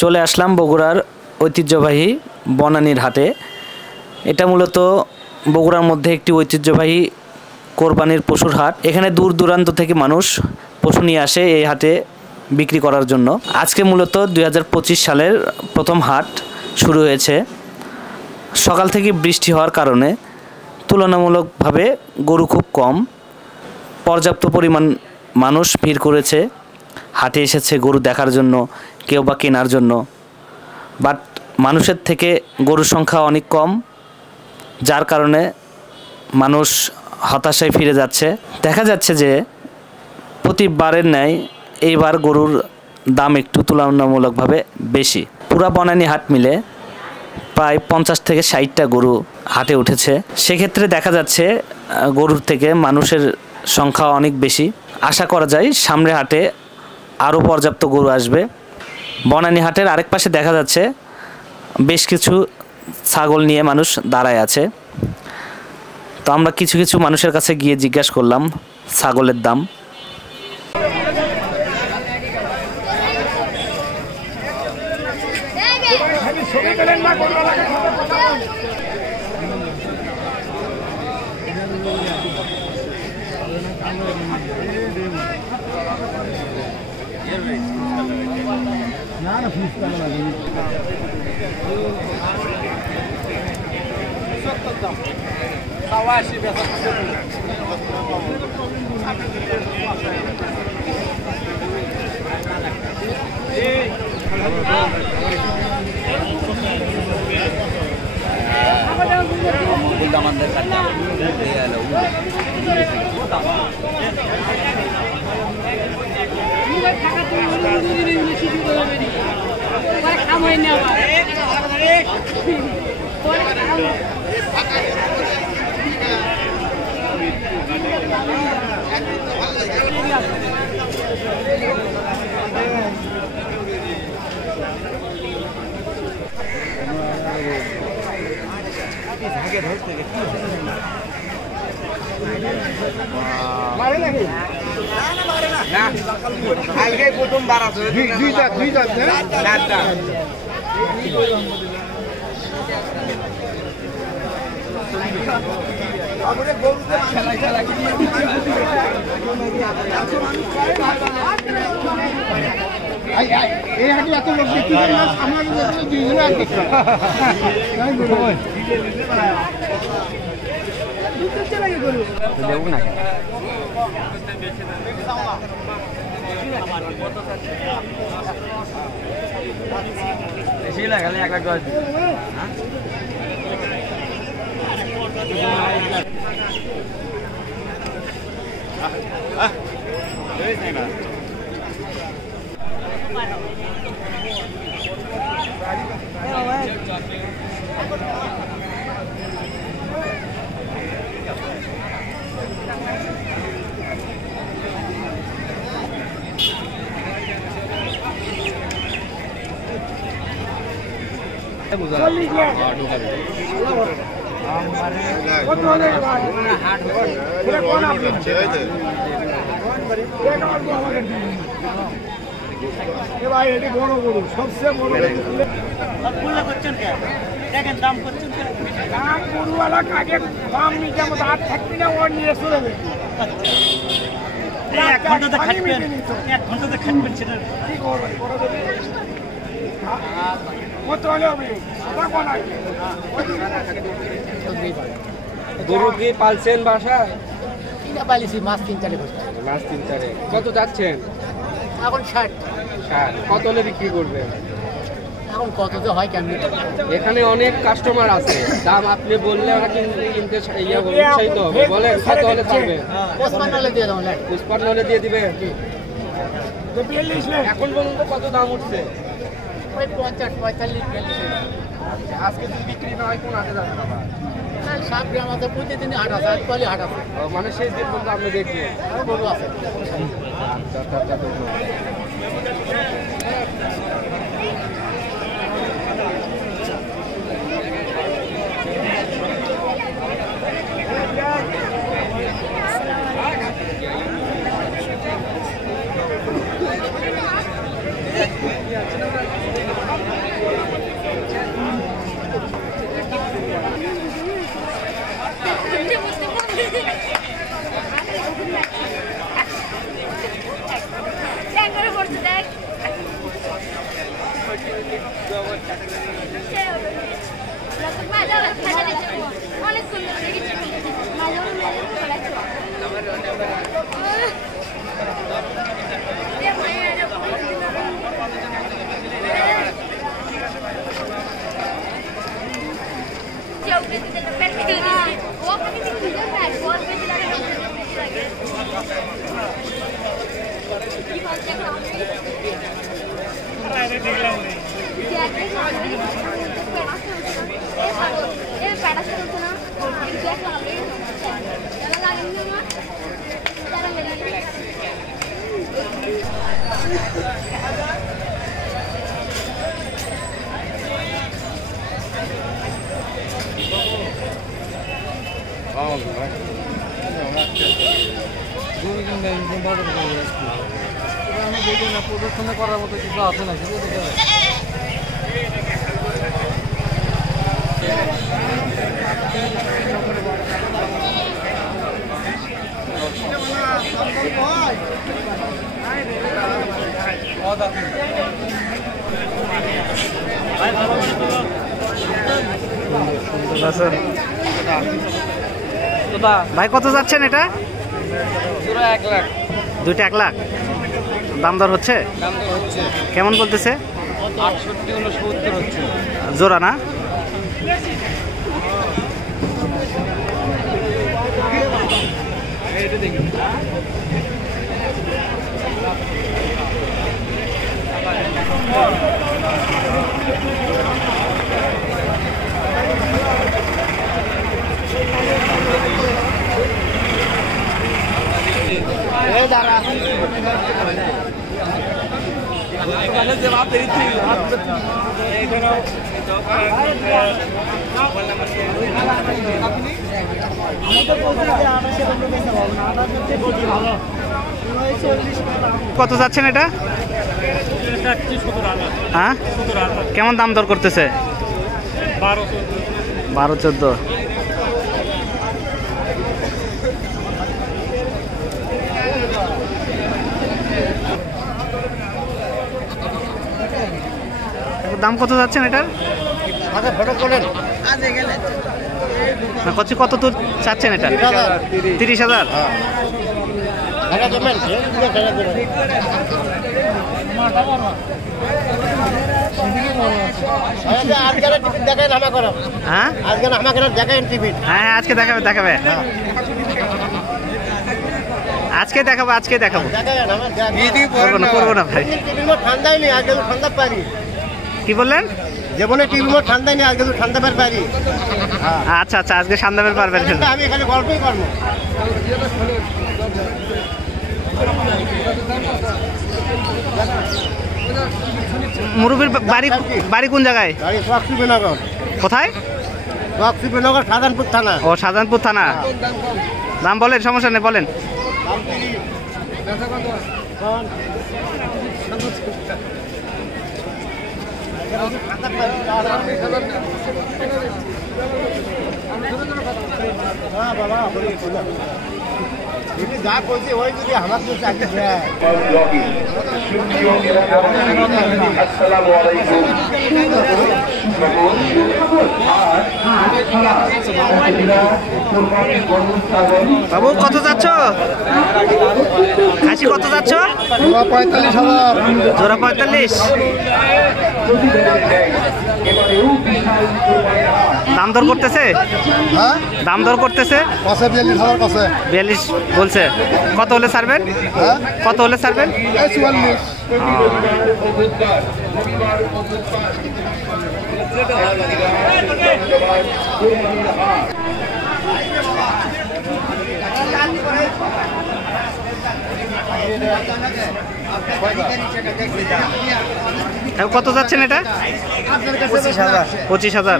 চলে আসলাম বগুড়ার ঐতিহ্যবাহী বনানীর হাটে। এটা মূলত বগুড়ার মধ্যে একটি ঐতিহ্যবাহী কোরবানির পশুর হাট। এখানে দূর দূরান্ত থেকে মানুষ পশু নিয়ে আসে এই হাটে বিক্রি করার জন্য। আজকে মূলত 2025 সালের প্রথম হাট শুরু হয়েছে। সকাল থেকে বৃষ্টি হওয়ার কারণে তুলনামূলকভাবে গরু খুব কম, পর্যাপ্ত পরিমাণ মানুষ ভিড় করেছে, হাটে এসেছে গরু দেখার জন্য, কেউ বা কেনার জন্য। বাট মানুষের থেকে গরুর সংখ্যা অনেক কম, যার কারণে মানুষ হতাশায় ফিরে যাচ্ছে। দেখা যাচ্ছে যে প্রতিবারের ন্যায় এইবার গরুর দাম একটু তুলনামূলকভাবে বেশি। পুরা বনানী হাট মিলে প্রায় 50 থেকে 60টা গরু হাটে উঠেছে। সেক্ষেত্রে দেখা যাচ্ছে গরুর থেকে মানুষের সংখ্যা অনেক বেশি। আশা করা যায় সামনের হাটে আরও পর্যাপ্ত গরু আসবে। বনানী হাটের আরেক পাশে দেখা যাচ্ছে বেশ কিছু ছাগল নিয়ে মানুষ দাঁড়ায় আছে। তো আমরা কিছু কিছু মানুষের কাছে গিয়ে জিজ্ঞাসা করলাম ছাগলের দাম। গরু কি পালছেন বাসায়? পালিছি মাছ 3-4 বছর। মাছ 3-4 কত যাচ্ছেন এখন 60। কত হলে বিক্রি করবেন? এখন কত তো হয় কেমনি? এখানে অনেক কাস্টমার আছে, দাম আপনি বললে ওরা কিনতে উৎসাহিত হবে। বলেন কত হলে ছাড়বেন? 55 হলে দিয়ে দাও। 55 হলে দিয়ে দিবে। এখন পর্যন্ত কত দাম উঠছে? ওই 50, 45, 40। আজকে যদি বিক্রি না হয় কোন হাটে যাবেন আবার? সব গ্রাম আছে, প্রতিদিন হাট আছে, আজকালই হাট আছে। মানে সেই দিন পর্যন্ত আপনি দেখবেন আরো গরু আছে। অনেক সুন্দর দেখেছি মাঝে প্রদর্শন করার মতো কিছু আছে না ভাই কত যাচ্ছেন এটা? 1 লাখ। দুইটা 1 লাখ দাম দর হচ্ছে? দাম তো হচ্ছে কেমন বলতেছে? 68-69 হচ্ছে জোড়া না? কত যাচ্ছেন এটা? হ্যাঁ, কেমন দাম দর করতেছে? 12-14। দাম কত যাচ্ছেন এটার? কত তো চাচ্ছেন এটা? 30,000। হ্যাঁ হ্যাঁ, আজকে দেখাবে আজকে দেখাবো করবো না ভাই। কি বললেন? জীবনে টিভি ঠান্ডা নেই, আজকে ঠান্ডা বের পারি। আচ্ছা আচ্ছা, আজকে সন্ধ্যা বের পারবেন। আমি এখানে গল্পই করবো। মুরুবির বাড়ি কোন জায়গায়? কোথায়? শাহজাহানপুর থানা। ও, শাহজাহানপুর থানা। দাম বলেন, সমস্যা নেই, বলেন। যা বলছি ওই যদি আমার চাকরি দেয়। বাবু কত যাচ্ছ? খাসি কত যাচ্ছ? 45,000। জোড়া 45। দাম দর করতেছে? হ্যাঁ, দাম দর করতেছে? 42,000 কাছে। 42 বলছে। কত হলে ছাড়বেন? হ্যাঁ, কত হলে ছাড়বেন? 44। কত যাচ্ছেন এটা? 25,000। 25,000।